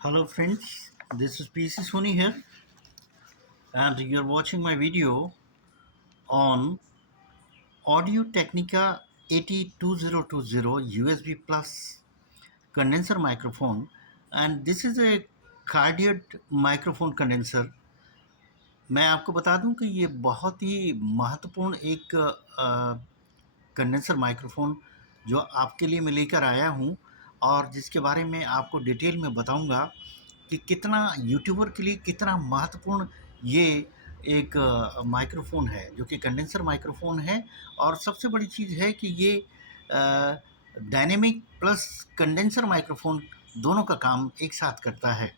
Hello friends, this is PC Sony here and you're watching my video on Audio Technica 802020 USB plus condenser microphone, and this is a cardioid microphone condenser. मैं आपको बता दूं कि ये बहुत ही महत्वपूर्ण एक कंडेंसर माइक्रोफोन जो आपके लिए मैं लेकर आया हूं और जिसके बारे में आपको डिटेल में बताऊंगा कि कितना यूट्यूबर के लिए कितना महत्वपूर्ण ये एक माइक्रोफ़ोन है, जो कि कंडेंसर माइक्रोफ़ोन है। और सबसे बड़ी चीज़ है कि ये डायनेमिक प्लस कंडेंसर माइक्रोफ़ोन दोनों का काम एक साथ करता है।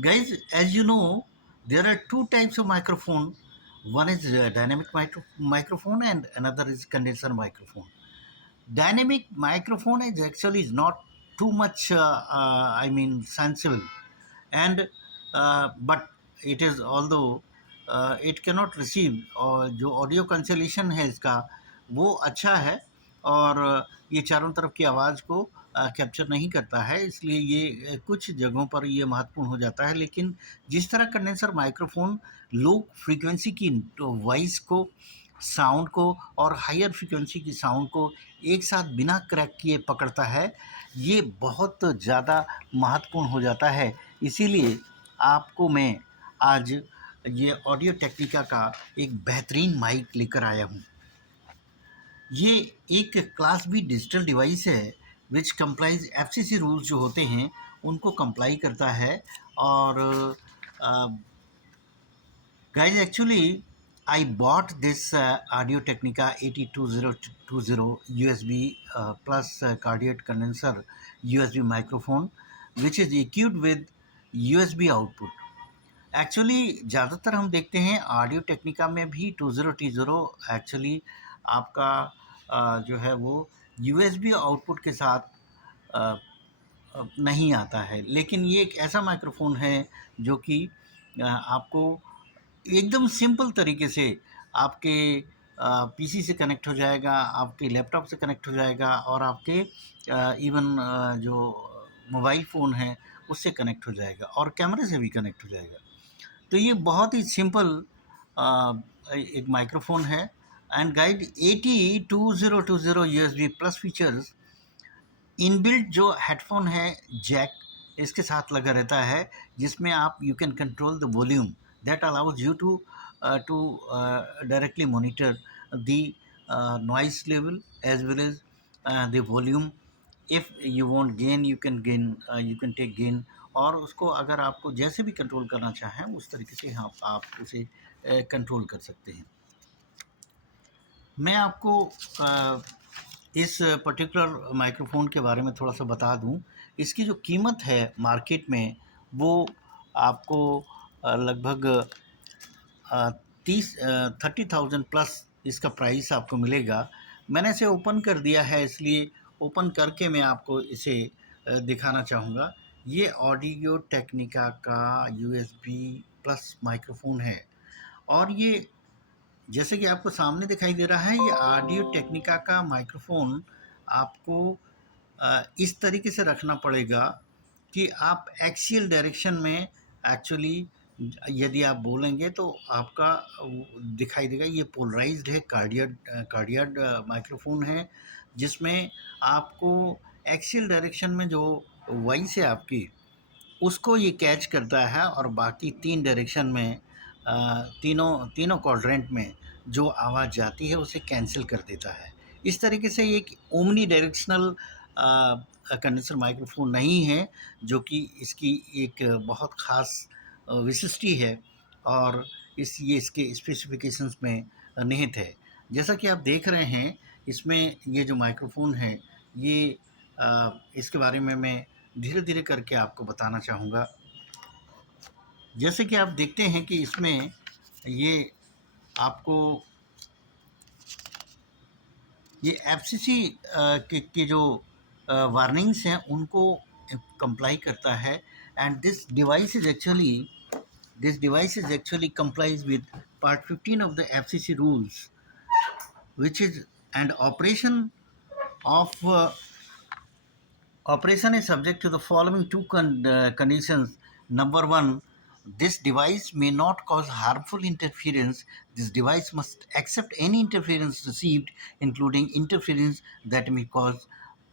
Guys, as you know, there are two types of microphone. One is dynamic microphone and another is condenser microphone. Dynamic microphone is actually is not too much, sensible, and but it is, although it cannot receive, और जो audio cancellation है इसका वो अच्छा है, और ये चारों तरफ की आवाज़ को कैप्चर नहीं करता है, इसलिए ये कुछ जगहों पर ये महत्वपूर्ण हो जाता है। लेकिन जिस तरह कंडेंसर माइक्रोफोन लो फ्रीक्वेंसी की वॉइस को, साउंड को और हायर फ्रीक्वेंसी की साउंड को एक साथ बिना क्रैक किए पकड़ता है, ये बहुत ज़्यादा महत्वपूर्ण हो जाता है। इसीलिए आपको मैं आज ये ऑडियो टेक्निका का एक बेहतरीन माइक लेकर आया हूँ। ये एक क्लास बी डिजिटल डिवाइस है विच कंप्लाइज एफसीसी रूल्स जो होते हैं उनको कंप्लाई करता है। और guys, actually I bought this Audio Technica 82020 USB plus cardioid condenser USB microphone which is equipped with USB output. Actually ज़्यादातर हम देखते हैं ऑडियो टेक्निका में भी 20T0 एक्चुअली आपका जो है वो यूएसबी आउटपुट के साथ अ, नहीं आता है। लेकिन ये एक ऐसा माइक्रोफोन है जो कि आपको एकदम सिंपल तरीके से आपके पीसी से कनेक्ट हो जाएगा, आपके लैपटॉप से कनेक्ट हो जाएगा और आपके इवन जो मोबाइल फ़ोन है उससे कनेक्ट हो जाएगा और कैमरे से भी कनेक्ट हो जाएगा। तो ये बहुत ही सिंपल एक माइक्रोफोन है। And guide 802020 USB plus features, inbuilt जो हेडफोन है जैक इसके साथ लगा रहता है, जिसमें आप you can control the volume that allows you to to directly monitor the noise level as well as the volume. If you want gain you can gain, you can take gain, और उसको अगर आपको जैसे भी control करना चाहें उस तरीके से आप उसे कंट्रोल कर सकते हैं। मैं आपको इस पर्टिकुलर माइक्रोफ़ोन के बारे में थोड़ा-सा बता दूँ। इसकी जो कीमत है मार्केट में वो आपको लगभग 30,000 प्लस इसका प्राइस आपको मिलेगा। मैंने इसे ओपन कर दिया है, इसलिए ओपन करके मैं आपको इसे दिखाना चाहूँगा। ये ऑडियो टेक्निका का यूएसबी प्लस माइक्रोफ़ोन है, और ये जैसे कि आपको सामने दिखाई दे रहा है, ये ऑडियो टेक्निका का माइक्रोफ़ोन आपको इस तरीके से रखना पड़ेगा कि आप एक्सियल डायरेक्शन में एक्चुअली यदि आप बोलेंगे तो आपका दिखाई देगा। ये पोलराइज्ड है, कार्डियड माइक्रोफ़ोन है, जिसमें आपको एक्सियल डायरेक्शन में जो वॉइस है आपकी उसको ये कैच करता है, और बाकी 3 डायरेक्शन में तीनों तीनों क्वाड्रेंट में जो आवाज़ जाती है उसे कैंसल कर देता है। इस तरीके से ये एक ओमनी डायरेक्शनल कंडेंसर माइक्रोफ़ोन नहीं है, जो कि इसकी एक बहुत ख़ास विशिष्टि है, और ये इसके स्पेसिफ़िकेशंस में निहित है। जैसा कि आप देख रहे हैं, इसमें ये जो माइक्रोफ़ोन है ये इसके बारे में मैं धीरे-धीरे करके आपको बताना चाहूँगा। जैसे कि आप देखते हैं कि इसमें ये आपको ये एफसीसी की जो वार्निंग्स हैं उनको कंप्लाई करता है। And this device is actually complies with part 15 of the FCC rules, which is and operation of Operation is subject to the following two conditions. Number one, this device may not cause harmful interference. This device must accept any interference received, including interference that may cause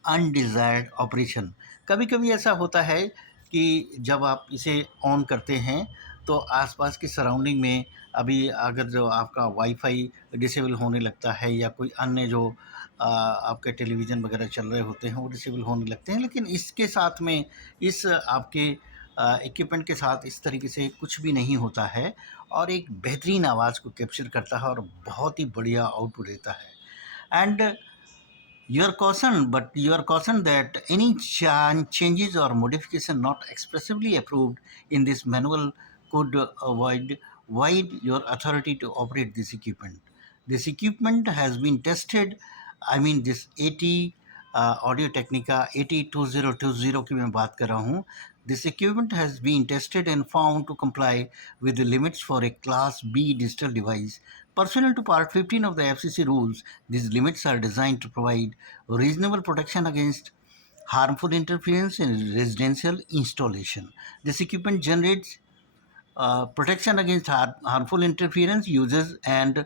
undesired operation. कभी-कभी ऐसा होता है कि जब आप इसे on करते हैं, तो आसपास की सराउंडिंग में अभी अगर जो आपका वाईफ़ाई डिसेबल होने लगता है या कोई अन्य जो आपके टेलीविज़न वगैरह चल रहे होते हैं, वो डिसेबल होने लगते हैं। लेकिन इसके साथ में इस आपके इक्विपमेंट के साथ इस तरीके से कुछ भी नहीं होता है और एक बेहतरीन आवाज़ को कैप्चर करता है और बहुत ही बढ़िया आउटपुट देता है। And you are cautioned that any changes or modification not expressly approved in this manual could void your authority to operate this equipment. This equipment has been tested. I mean, this AT Audio Technica 802020 की मैं बात कर रहा हूँ. This equipment has been tested and found to comply with the limits for a Class B digital device. Pursuant to Part 15 of the FCC rules, these limits are designed to provide reasonable protection against harmful interference in residential installation. This equipment generates protection against harmful interference uses and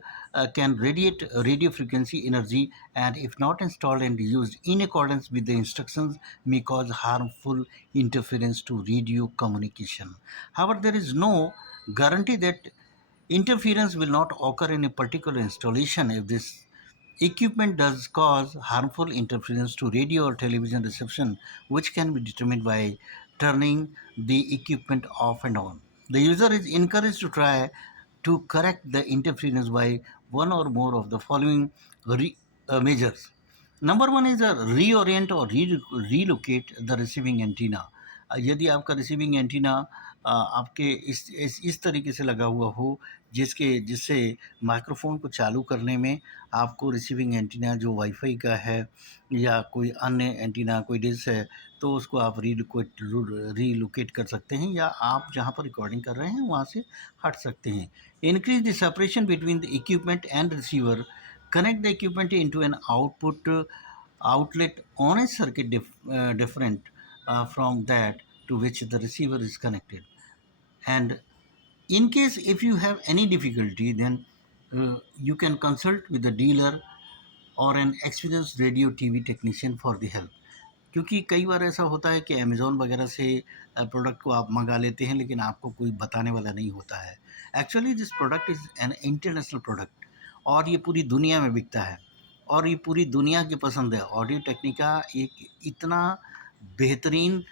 can radiate radio frequency energy, and if not installed and used in accordance with the instructions may cause harmful interference to radio communication. However, there is no guarantee that interference will not occur in a particular installation. If this equipment does cause harmful interference to radio or television reception, which can be determined by turning the equipment off and on. The user is encouraged to try to correct the interference by one or more of the following measures. Number one is a reorient or relocate the receiving antenna. यदि आपका receiving antenna आपके इस तरीके से लगा हुआ हो जिससे माइक्रोफोन को चालू करने में आपको रिसीविंग एंटीना जो वाईफाई का है या कोई अन्य एंटीना कोई डिश है, तो उसको आप रीलोकेट कर सकते हैं या आप जहाँ पर रिकॉर्डिंग कर रहे हैं वहाँ से हट सकते हैं। Increase the separation between the equipment and receiver, connect the equipment into an output outlet on a circuit different from that to which the receiver is connected. And in case if you have any difficulty, then you can consult with the dealer और an experience radio TV technician for the help. क्योंकि कई बार ऐसा होता है कि Amazon वगैरह से product को आप मंगा लेते हैं लेकिन आपको कोई बताने वाला नहीं होता है। Actually this product is an international product और ये पूरी दुनिया में बिकता है और ये पूरी दुनिया की पसंद है। ऑडियो टेक्निका एक इतना बेहतरीन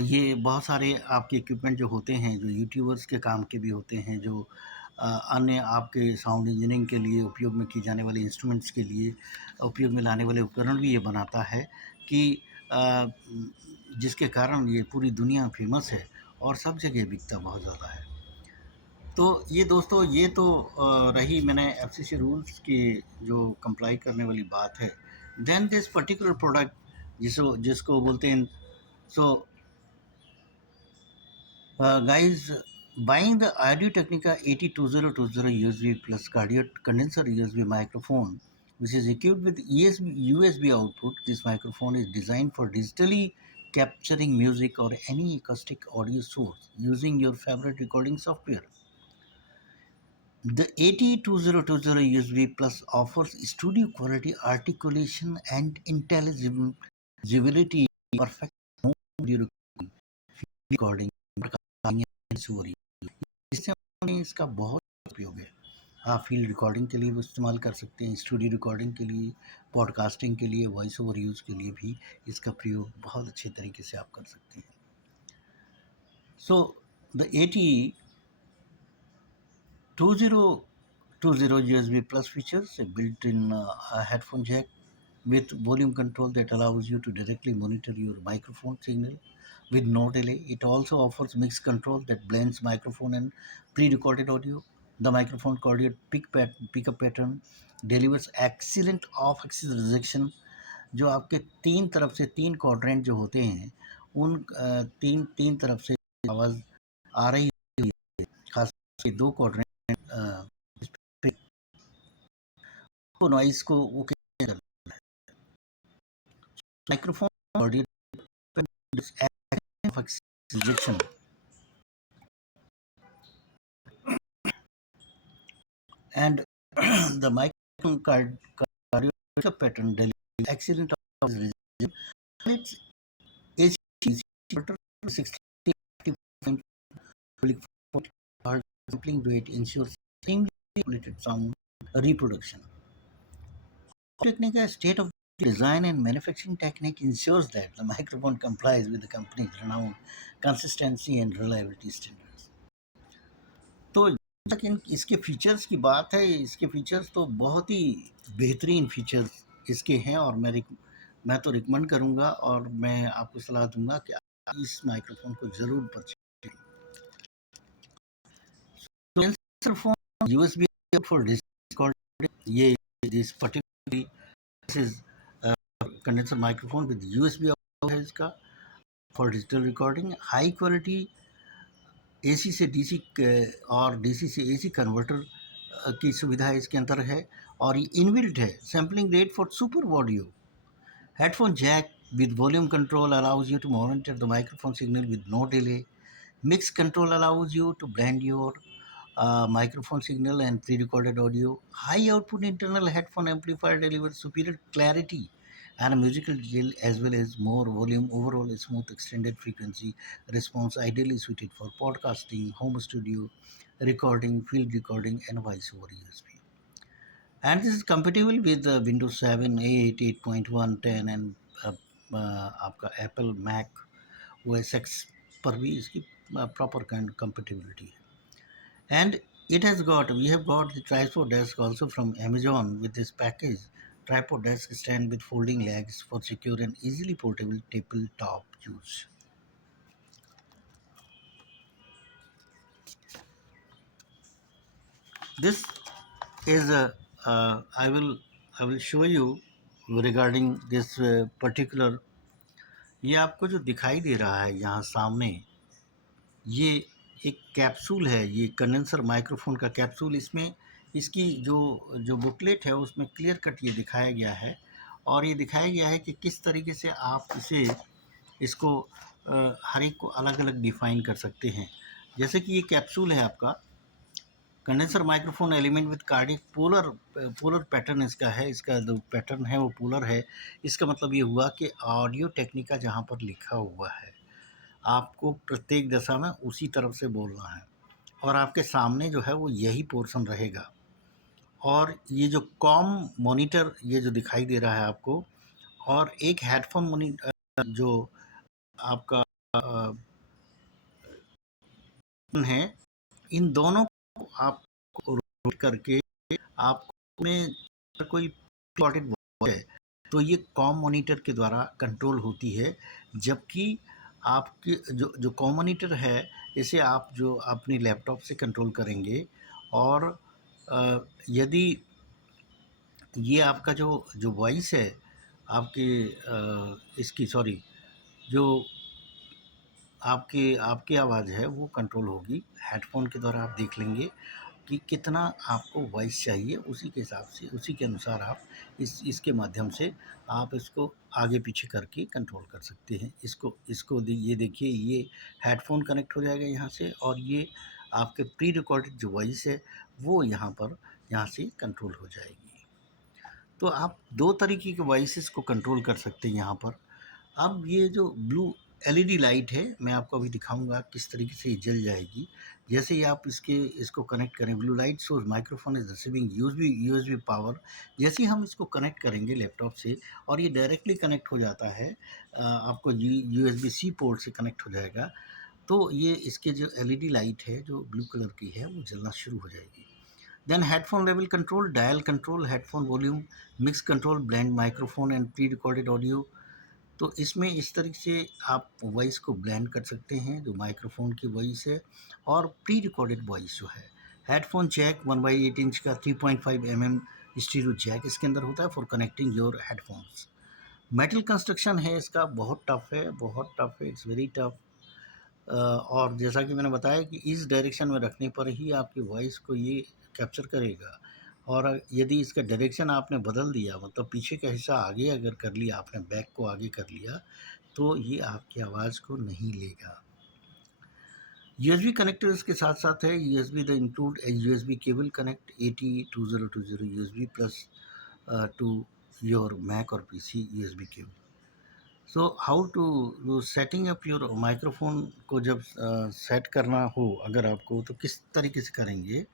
ये बहुत सारे आपके इक्विपमेंट जो होते हैं, जो यूट्यूबर्स के काम के भी होते हैं, जो अन्य आपके साउंड इंजीनियरिंग के लिए उपयोग में की जाने वाले इंस्ट्रूमेंट्स के लिए उपयोग में लाने वाले उपकरण भी ये बनाता है कि जिसके कारण ये पूरी दुनिया फेमस है और सब जगह बिकता बहुत ज़्यादा है। तो ये दोस्तों ये तो रही मैंने एफसीसी रूल्स की जो कंप्लाई करने वाली बात है। देन दिस पर्टिकुलर प्रोडक्ट जिसको बोलते हैं सो guys, buying the Audio Technica 802020 USB plus cardiac condenser USB microphone, which is equipped with USB output. This microphone is designed for digitally capturing music or any acoustic audio source using your favorite recording software. The 802020 USB Plus offers studio quality articulation and intelligibility, perfect audio recording, इससे इसका बहुत उपयोग है। आप field recording के लिए भी इस्तेमाल कर सकते हैं, स्टूडियो रिकॉर्डिंग के लिए, पॉडकास्टिंग के लिए, वॉइस ओवर यूज़ के लिए भी इसका प्रयोग बहुत अच्छे तरीके से आप कर सकते हैं। So the 802020 USB Plus features a built-in headphone jack with volume control that allows you to directly monitor your microphone signal with no delay. It also offers mix control that blends microphone and pre-recorded audio. The microphone coordinate pickup pattern delivers excellent off-axis rejection. जो आपके तीन तरफ से तीन quadrant जो होते हैं उन तीन तीन तरफ से आवाज़ आ रही है, खास करके दो क्वाड्रेंट नॉइस को वो Microphone audio is of rejection, and the microphone cardio pattern delivery accident of rejection. It's AC 60 public sampling rate ensures extremely regulated sound reproduction. Technique, a state of design and manufacturing technique ensures that the microphone complies with the company's renowned consistency and reliability standards. तो तक इन इसके features की बात है, इसके features तो बहुत ही बेहतरीन फीचर्स इसके हैं, और मैं तो रिकमेंड करूँगा और मैं आपको सलाह दूँगा कि आप इस माइक्रोफ़ोन को ज़रूर परचेज़ करें। Sensor phone USB for digital, ये this particularly this is condenser microphone with USB है इसका for digital recording. High quality AC से DC और DC से AC कन्वर्टर की सुविधा इसके अंदर है, और ये इनबिल्ट है। Sampling rate for super audio. Headphone jack with volume control allows you to monitor the microphone signal with no delay. Mix control allows you to blend your microphone signal and pre-recorded audio. High output internal headphone amplifier delivers superior clarity and musical detail as well as more volume. Overall, a smooth extended frequency response ideally suited for podcasting, home studio recording, field recording, and voice over USB. And this is compatible with Windows 7, 8, 8.1, 10, and आपका Apple Mac OS X पर भी इसकी proper compatibility है. And we have got the tripod desk also from Amazon with this package. Tripod desk stand with folding legs for secure and easily portable tabletop use. This is a I will show you regarding this particular. ये आपको जो दिखाई दे रहा है यहाँ सामने, ये एक कैप्सूल है, ये कंडेंसर माइक्रोफोन का कैप्सूल। इसमें इसकी जो बुकलेट है उसमें क्लियर कट ये दिखाया गया है, और ये दिखाया गया है कि किस तरीके से आप इसको हर एक को अलग अलग डिफाइन कर सकते हैं। जैसे कि ये कैप्सूल है आपका condenser microphone element with cardiac polar pattern इसका है। इसका जो पैटर्न है वो पोलर है। इसका मतलब ये हुआ कि ऑडियो टेक्निका जहाँ पर लिखा हुआ है आपको प्रत्येक दशा में उसी तरफ से बोलना है, और आपके सामने जो है वो यही पोर्शन रहेगा। और ये जो कॉम मॉनिटर ये जो दिखाई दे रहा है आपको, और एक हेडफोन मॉनिटर जो आपका है, इन दोनों को आपको रोटेट करके आपको में कोई इम्पोर्टेंट है तो ये कॉम मॉनिटर के द्वारा कंट्रोल होती है। जबकि आपके जो कॉम मॉनिटर है इसे आप जो अपनी लैपटॉप से कंट्रोल करेंगे, और यदि ये आपका जो वॉइस है आपकी इसकी सॉरी जो आपकी आवाज़ है वो कंट्रोल होगी हेडफोन के द्वारा। आप देख लेंगे कि कितना आपको वॉइस चाहिए, उसी के हिसाब से उसी के अनुसार आप इसके माध्यम से आप इसको आगे पीछे करके कंट्रोल कर सकते हैं। इसको ये देखिए, ये हेडफोन कनेक्ट हो जाएगा यहाँ से, और ये आपके प्री रिकॉर्डेड जो वॉइस है वो यहाँ से कंट्रोल हो जाएगी। तो आप दो तरीके के वॉइसेस को कंट्रोल कर सकते हैं यहाँ पर। अब ये जो ब्लू एलईडी लाइट है मैं आपको अभी दिखाऊंगा किस तरीके से ये जल जाएगी। जैसे ही आप इसको कनेक्ट करें, blue light shows microphone is receiving USB power. जैसे ही हम इसको कनेक्ट करेंगे लैपटॉप से, और ये डायरेक्टली कनेक्ट हो जाता है, आपको यूएसबी सी पोर्ट से कनेक्ट हो जाएगा, तो ये इसके जो एलईडी लाइट है जो ब्लू कलर की है वो जलना शुरू हो जाएगी। Then headphone level control, dial control, headphone volume, mix control, blend microphone and pre recorded audio. तो इसमें इस तरीके से आप वॉइस को ब्लेंड कर सकते हैं, जो माइक्रोफोन की वॉइस है और प्री रिकॉर्डेड वॉइस जो है। हेडफोन जैक 1/8 इंच का 3.5 mm स्टीरियो जैक इसके अंदर होता है for connecting your headphones. Metal construction है इसका, बहुत टफ है, बहुत टफ है, इट्स वेरी टफ। और जैसा कि मैंने बताया कि इस डायरेक्शन में रखने पर ही आपकी वॉइस को ये कैप्चर करेगा, और यदि इसका डायरेक्शन आपने बदल दिया, मतलब पीछे का हिस्सा आगे अगर कर लिया आपने, बैक को आगे कर लिया, तो ये आपकी आवाज़ को नहीं लेगा। USB कनेक्टर इसके साथ साथ है। USB the include a USB cable connect 802020 USB plus to your Mac और PC USB cable. So how to setting up your microphone को जब सेट करना हो अगर आपको, तो किस तरीके से करेंगे।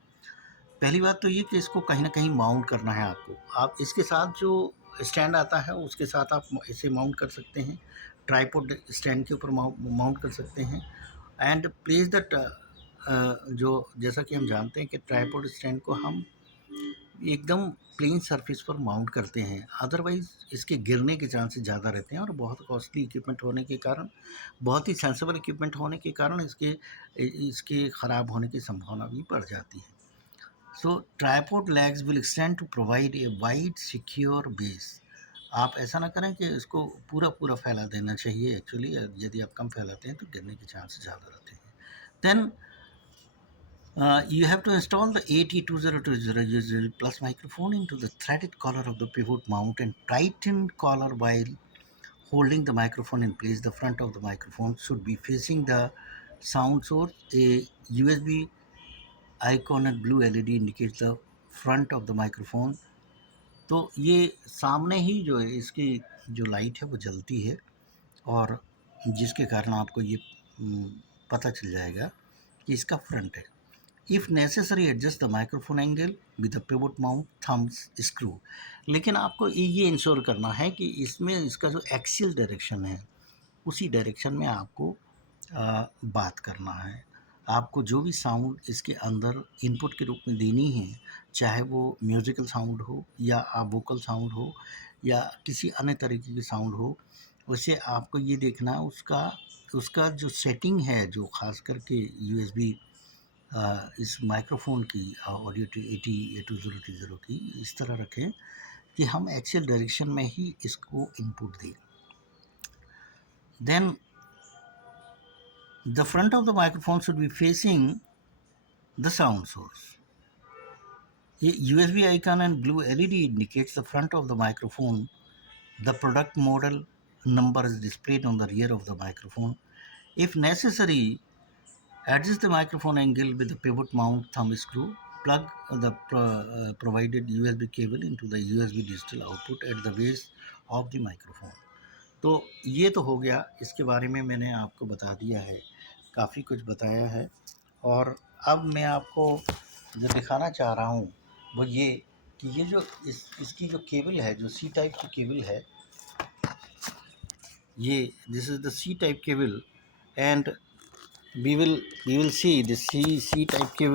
पहली बात तो ये कि इसको कहीं ना कहीं माउंट करना है आपको। आप इसके साथ जो स्टैंड आता है उसके साथ आप इसे माउंट कर सकते हैं, ट्राईपोड स्टैंड के ऊपर माउंट कर सकते हैं। एंड प्लेस दैट जो जैसा कि हम जानते हैं कि ट्राईपोड स्टैंड को हम एकदम प्लेन सरफेस पर माउंट करते हैं, अदरवाइज़ इसके गिरने के चांसेस ज़्यादा रहते हैं। और बहुत कॉस्टली इक्विपमेंट होने के कारण, बहुत ही सेंसिबल इक्विपमेंट होने के कारण इसके ख़राब होने की संभावना भी बढ़ जाती है। So tripod legs will extend to provide a wide secure base. आप ऐसा ना करें कि इसको पूरा पूरा फैला देना चाहिए। एक्चुअली यदि आप कम फैलाते हैं तो गिरने के चांसेस ज़्यादा रहते हैं। Then you have to install the AT2020 USB plus microphone into the threaded collar of the pivot mount and tighten collar while holding the microphone in place. The front of the microphone should be facing the sound source. A USB icon and blue LED indicates the front of the microphone. तो ये सामने ही जो है इसकी जो light है वो जलती है, और जिसके कारण आपको ये पता चल जाएगा कि इसका फ्रंट है। If necessary adjust the microphone angle with the pivot mount thumbs screw. लेकिन आपको ये इंश्योर करना है कि इसमें इसका जो एक्सियल डायरेक्शन है उसी डायरेक्शन में आपको बात करना है। आपको जो भी साउंड इसके अंदर इनपुट के रूप में देनी है, चाहे वो म्यूज़िकल साउंड हो या वोकल साउंड हो या किसी अन्य तरीके की साउंड हो, उसे आपको ये देखना उसका जो सेटिंग है, जो ख़ास करके USB इस माइक्रोफोन की ऑडियो 802020 की इस तरह रखें कि हम एक्सियल डायरेक्शन में ही इसको इनपुट दें। Then the front of the microphone should be facing the sound source. A USB icon and blue LED indicates the front of the microphone. The product model number is displayed on the rear of the microphone. If necessary, adjust the microphone angle with the pivot mount thumb screw. Plug the provided USB cable into the USB digital output at the base of the microphone. तो ये तो हो गया, इसके बारे में मैंने आपको बता दिया है, काफ़ी कुछ बताया है। और अब मैं आपको जो दिखाना चाह रहा हूँ वो ये कि ये जो इसकी जो केबल है, जो C टाइप की केबल है, ये this is the C type cable and we will see this C type cable